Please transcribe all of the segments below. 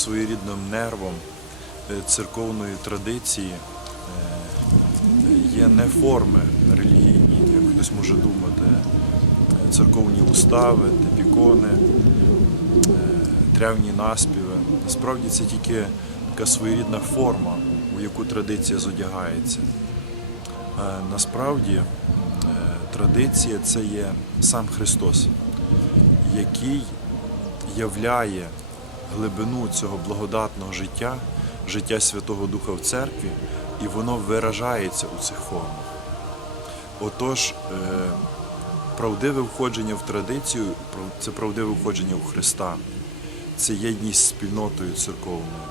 Своєрідним нервом е, церковної традиції е, є не форми релігійні, як хтось може думати, е, церковні устави, типікони, е, древні наспіви. Насправді це тільки така своєрідна форма, у яку традиція зодягається. Е, Насправді е, традиція це є сам Христос, який являє глибину цього благодатного життя, життя Святого Духа в церкві, і воно виражається у цих формах. Отож, е, правдиве входження в традицію це правдиве входження у Христа, це єдність з спільнотою церковною,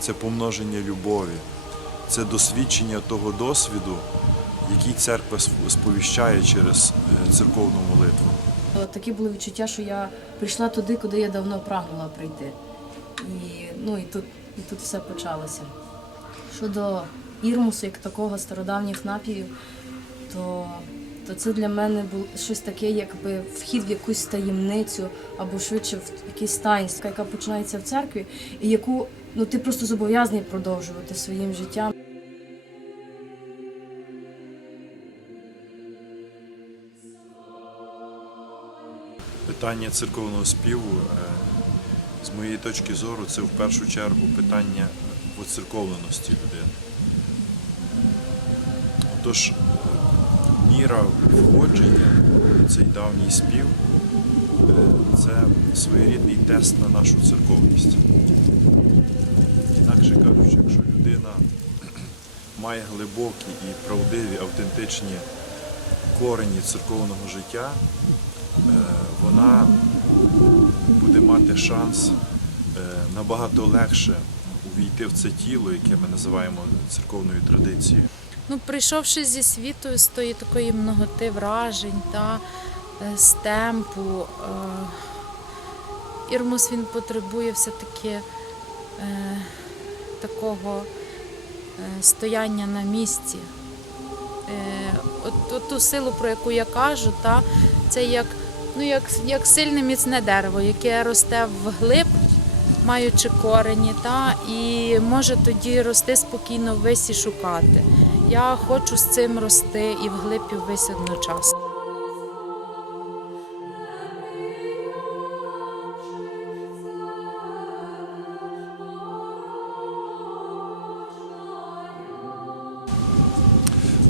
це помноження любові, це досвідчення того досвіду, який церква сповіщає через е, церковну молитву. Е, Такі були відчуття, що я прийшла туди, куди я давно прагнула прийти. І, ну, і, тут, і тут все почалося. Щодо ірмусу, як такого стародавніх напіїв, то, то це для мене було щось таке, якби вхід в якусь таємницю або швидше в якийсь таїнство, яка починається в церкві, і яку ну, ти просто зобов'язаний продовжувати своїм життям. Питання церковного співу, е, з моєї точки зору, це в першу чергу питання воцерковленості людини. Отож, міра входження цей давній спів е, це своєрідний тест на нашу церковність. Інакше кажучи, якщо людина має глибокі і правдиві, автентичні корені церковного життя, е, вона буде мати шанс е, набагато легше увійти в це тіло, яке ми називаємо церковною традицією. Ну, прийшовши зі світу з тої такої многоти вражень та е, з темпу, е, Ірмус він потребує все-таки такого стояння на місці. От, от ту силу, про яку я кажу, та, це як, ну, як, як сильне міцне дерево, яке росте вглиб, маючи корені, та, і може тоді рости спокійно ввесь і шукати. Я хочу з цим рости і вглиб і ввесь одночасно.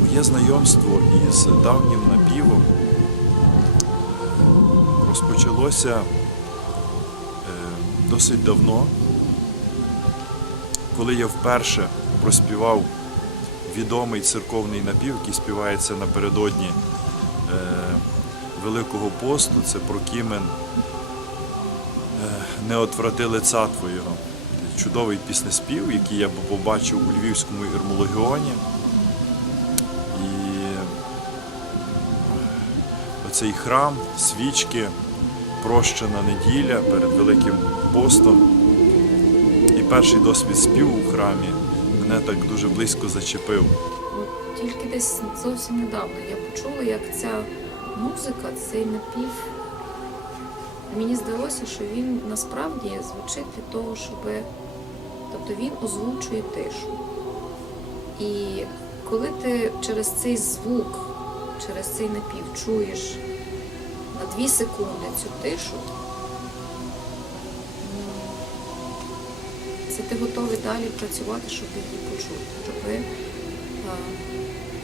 Моє знайомство із давнім напівом розпочалося е, досить давно, коли я вперше проспівав відомий церковний напів, який співається напередодні е, Великого посту, це Прокімен е, Не отврати лица Твоєго. Чудовий піснеспів, який я побачив у Львівському Ірмологіоні. І оцей храм, свічки, прощена неділя перед Великим постом. І перший досвід співу в храмі мене так дуже близько зачепив. Тільки десь зовсім недавно я почула, як ця музика, цей напів. Мені здалося, що він насправді звучить для того, щоб. Тобто він озвучує тишу. І коли ти через цей звук, через цей напів чуєш на дві секунди цю тишу, це ти готовий далі працювати, щоб її почути, щоб е,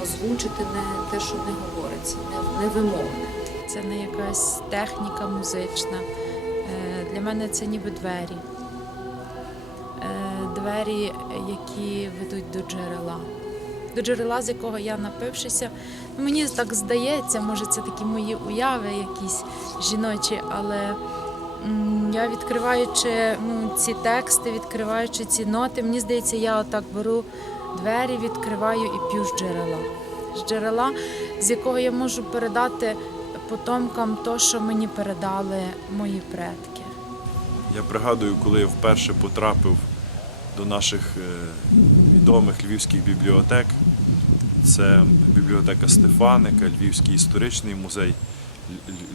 озвучити не те, що не говориться, не, невимовне. Це не якась техніка музична. Е, Для мене це ніби двері. Е, Двері, які ведуть до джерела. До джерела, з якого я напившися. Ну, Мені так здається, може, це такі мої уяви, якісь жіночі, але я відкриваючи ну, ці тексти, відкриваючи ці ноти, мені здається, я отак беру двері, відкриваю і п'ю з джерела. З джерела, з якого я можу передати потомкам то, що мені передали мої предки. Я пригадую, коли я вперше потрапив до наших е, відомих львівських бібліотек. Це бібліотека Стефаника, Львівський історичний музей,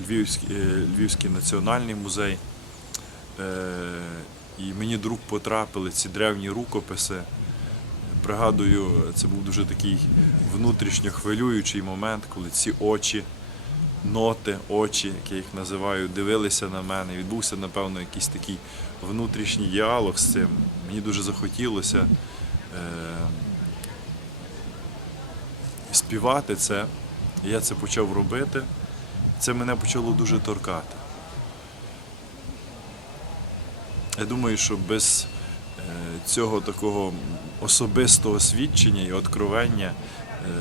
Львівський, е, Львівський національний музей. Е, І мені до рук потрапили ці древні рукописи. Пригадую, це був дуже такий внутрішньо хвилюючий момент, коли ці очі, ноти, очі, як я їх називаю, дивилися на мене. Відбувся, напевно, якийсь такий внутрішній діалог з цим. Мені дуже захотілося е, співати це. Я це почав робити. Це мене почало дуже торкати. Я думаю, що без е, цього такого особистого свідчення і откровення е,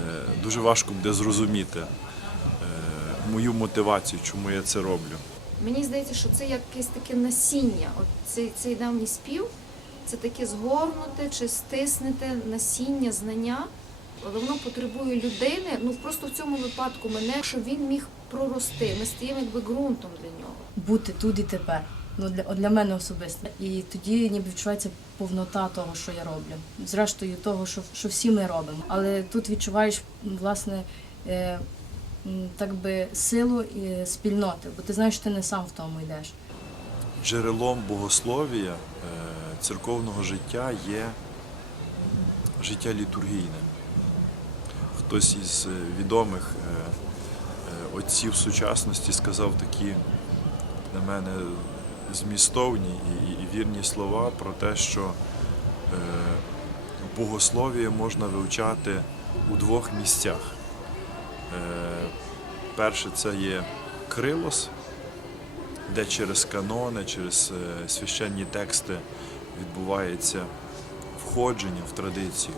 дуже важко буде зрозуміти е, мою мотивацію, чому я це роблю. Мені здається, що це якесь таке насіння. От цей, цей давній спів це таке згорнуте чи стиснете насіння, знання, але воно потребує людини. Ну просто в цьому випадку мене, щоб він міг прорости. Ми стаємо якби ґрунтом для нього. бути тут і тепер. Ну для, для мене особисто. І тоді ніби відчувається повнота того, що я роблю. Зрештою, того, що, що всі ми робимо. Але тут відчуваєш власне е, так би силу і спільноти, бо ти знаєш, що ти не сам в тому йдеш. Джерелом богословія е, церковного життя є життя літургійне. Хтось із е, відомих е, е, отців сучасності сказав такі на мене змістовні і, вірні слова про те, що богослов'я можна вивчати у двох місцях. Перше це є крилос, де через канони, через священні тексти відбувається входження в традицію,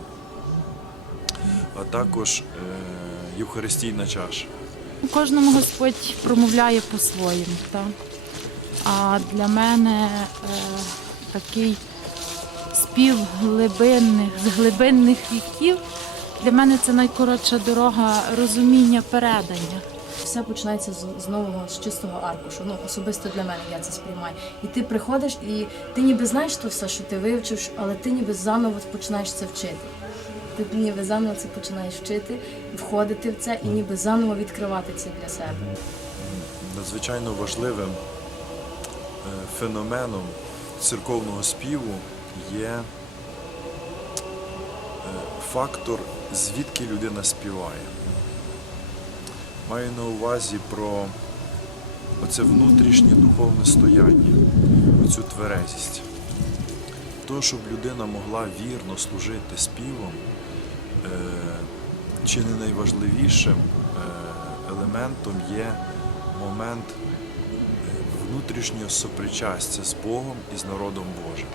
а також е, Євхаристійна чаша. У Кожному Господь промовляє по-своєму. А для мене е, такий спів глибинних, з глибинних віків, для мене це найкоротша дорога розуміння передання. Все починається з, з нового, з чистого аркушу. Ну, особисто для мене я це сприймаю. І ти приходиш, і ти ніби знаєш то все, що ти вивчив, але ти ніби заново починаєш це вчити. Ти ніби заново це починаєш вчити, входити в це і ніби заново відкривати це для себе. Надзвичайно важливим е, феноменом церковного співу є е, фактор, звідки людина співає. Маю на увазі про оце внутрішнє духовне стояння, оцю тверезість. То, щоб людина могла вірно служити співом, е, чи не найважливішим е, елементом є момент е, внутрішнього сопричастя з Богом і з народом Божим.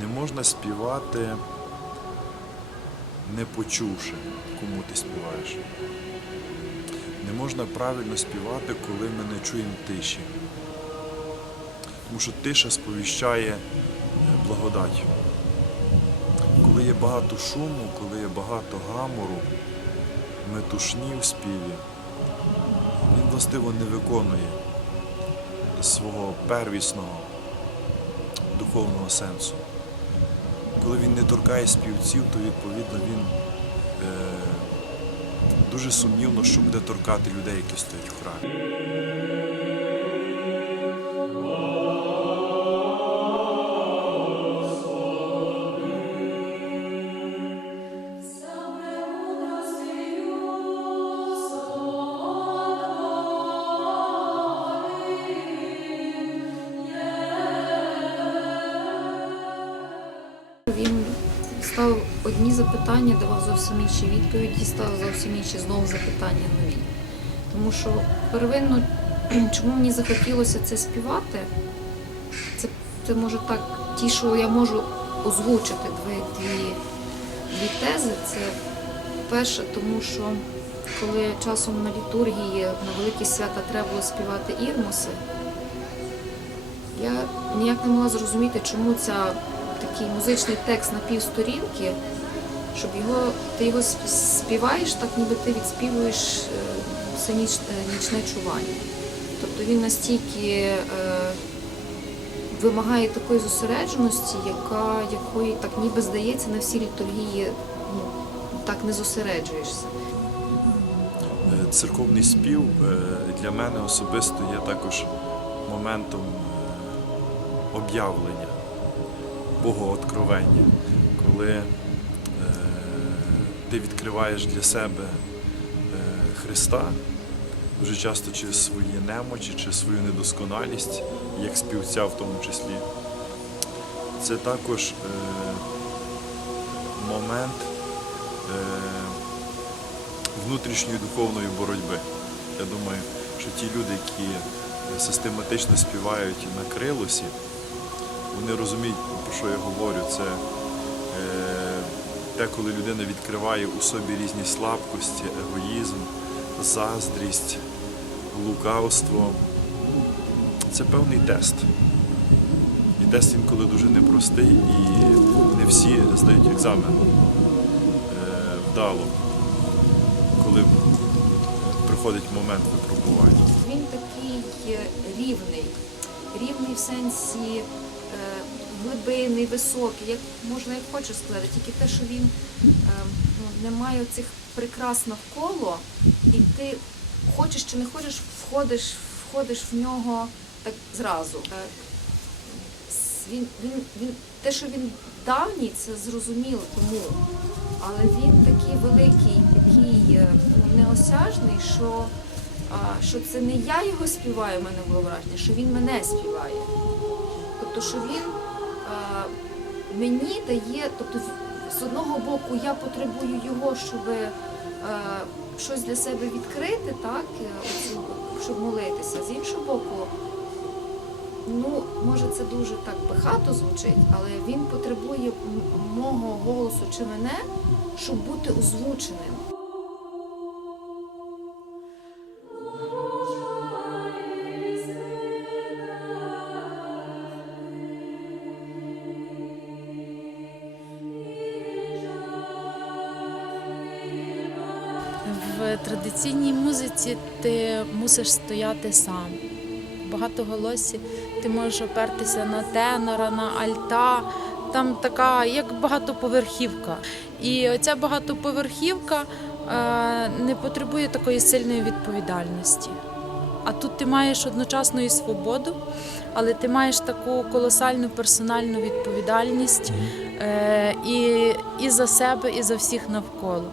Не можна співати, не почувши, кому ти співаєш. Можна правильно співати, коли ми не чуємо тиші. Тому що тиша сповіщає е, благодать. Коли є багато шуму, коли є багато гамору, метушні в співі, він властиво не виконує свого первісного духовного сенсу. Коли він не торкає співців, то відповідно він е, дуже сумнівно, що буде торкати людей, які стоять в храмі. Одні запитання, давав зовсім інші відповіді, ставив зовсім інші знову запитання нові. Тому що первинно, чому мені захотілося це співати, це, це може так, ті, що я можу озвучити дві, дві, дві тези. Це перше, тому що коли часом на літургії на великі свята треба було співати ірмоси, я ніяк не могла зрозуміти, чому ця такий музичний текст на півсторінки, щоб його ти його співаєш, так ніби ти відспівуєш е, все ніч, е, нічне чування. Тобто він настільки е, вимагає такої зосередженості, яка якої так ніби здається на всій літургії ну, так не зосереджуєшся. Е, Церковний спів для мене особисто є також моментом об'явлення, богооткровення, коли ти відкриваєш для себе е, Христа, дуже часто через свої немочі, чи свою недосконалість, як співця в тому числі. Це також е, момент е, внутрішньої духовної боротьби. Я думаю, що ті люди, які систематично співають на крилосі, вони розуміють, про що я говорю. Це те, коли людина відкриває у собі різні слабкості, егоїзм, заздрість, лукавство. Це певний тест. І тест інколи дуже непростий, і не всі здають екзамен е, вдало, коли приходить момент випробування. Він такий рівний, рівний в сенсі глибинний, високий, як можна як хочеш сказати, тільки те, що він е, ну, не має цих прикрас навколо, і ти хочеш чи не хочеш, входиш, входиш в нього так зразу. Е, Він, він, він, те, що він давній, це зрозуміло тому. Але він такий великий, такий е, неосяжний, що що це не я його співаю, в мене було враження, що він мене співає. Тобто, що він а, мені дає, тобто з одного боку я потребую його, щоб а, щось для себе відкрити, так, е, щоб молитися. З іншого боку, ну, може це дуже так пихато звучить, але він потребує мого голосу чи мене, щоб бути озвученим. Традиційній музиці ти мусиш стояти сам. В багатоголосі ти можеш опертися на тенора, на альта. Там така, як багатоповерхівка. І оця багатоповерхівка е, не потребує такої сильної відповідальності. А тут ти маєш одночасно і свободу, але ти маєш таку колосальну персональну відповідальність е, і, і за себе, і за всіх навколо.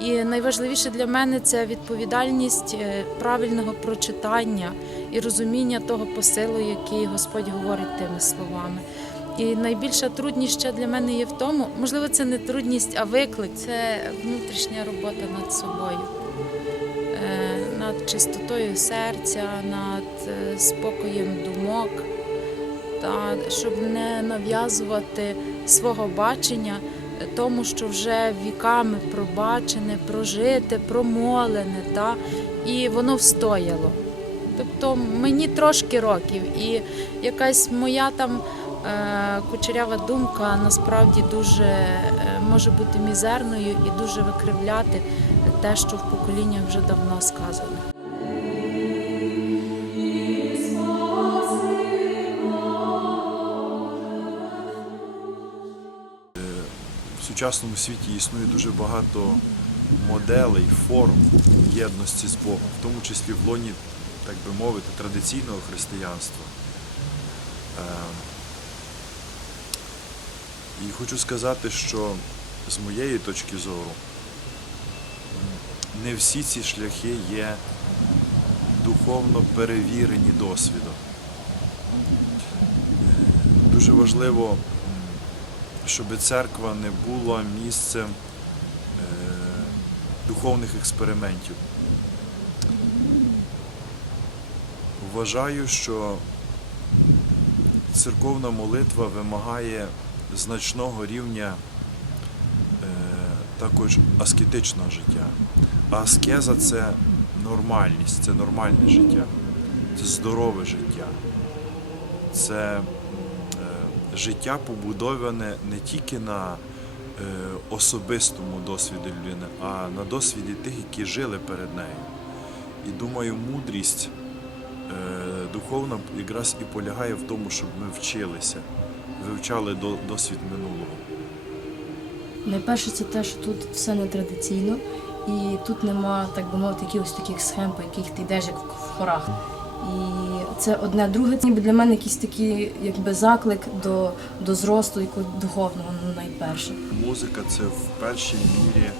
І найважливіше для мене це відповідальність е, правильного прочитання і розуміння того посилу, який Господь говорить тими словами. І найбільша трудність ще для мене є в тому, можливо, це не трудність, а виклик це внутрішня робота над собою, Е, над чистотою серця, над е, спокоєм думок, та щоб не нав'язувати свого бачення тому, що вже віками пробачене, прожите, промолене, та, і воно встояло. Тобто мені трошки років, і якась моя там е, кучерява думка насправді дуже е, може бути мізерною і дуже викривляти те, що в поколіннях вже давно сказано. Сучасному світі існує дуже багато моделей, форм єдності з Богом, в тому числі в лоні, так би мовити, традиційного християнства. Е, І хочу сказати, що з моєї точки зору не всі ці шляхи є духовно перевірені досвідом. Е, Дуже важливо щоб церква не була місцем е, духовних експериментів. Вважаю, що церковна молитва вимагає значного рівня е, також аскетичного життя. Аскеза це нормальність, це нормальне життя, це здорове життя. Це життя побудоване не тільки на е, особистому досвіді людини, а на досвіді тих, які жили перед нею. І думаю, мудрість е, духовна якраз і полягає в тому, щоб ми вчилися, вивчали до- досвід минулого. Найперше, це те, що тут все не традиційно, і тут нема, так би мовити, якихось таких схем, по яких ти йдеш як в хорах. І це одне. Друге, це ніби для мене якийсь такий якби заклик до, до зросту якогось духовного ну, найперше. Музика це в першій мірі е,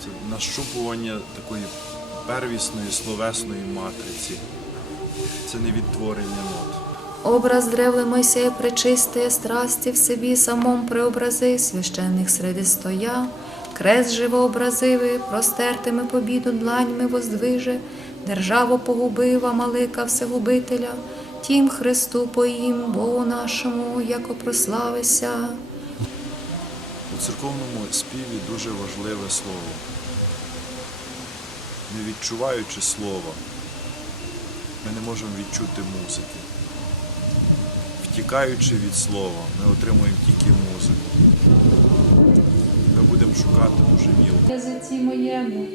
це нащупування такої первісної словесної матриці. Це не відтворення нот. Образ древле Мойсея причистия страсті в собі самом преобрази, священних среди стоя, крест живообразиви, простертими побіду дланьми воздвиже, державу погубив, а малика всегубителя, тім Христу поїм, Богу нашому, яко прославися. У церковному співі дуже важливе слово. Не відчуваючи слова, ми не можемо відчути музики. Втікаючи від слова, ми отримуємо тільки музику. Ми будемо шукати дуже мілко. язиці моєму.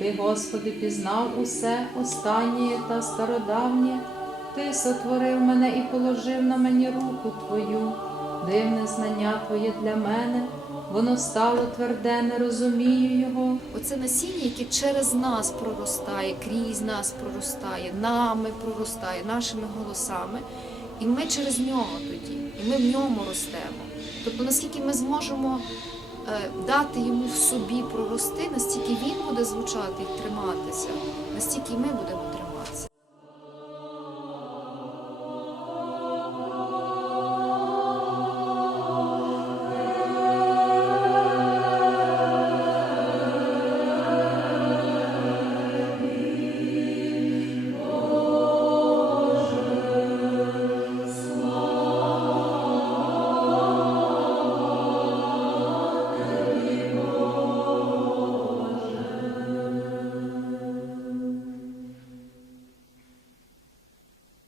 Ти, Господи, пізнав усе останнє та стародавнє. Ти сотворив мене і положив на мені руку Твою. Дивне знання Твоє для мене, воно стало тверде, не розумію його. Оце насіння, яке через нас проростає, крізь нас проростає, нами проростає, нашими голосами. І ми через нього тоді, і ми в ньому ростемо. Тобто, наскільки ми зможемо дати йому в собі прорости, настільки він буде звучати і триматися, настільки ми будемо триматися.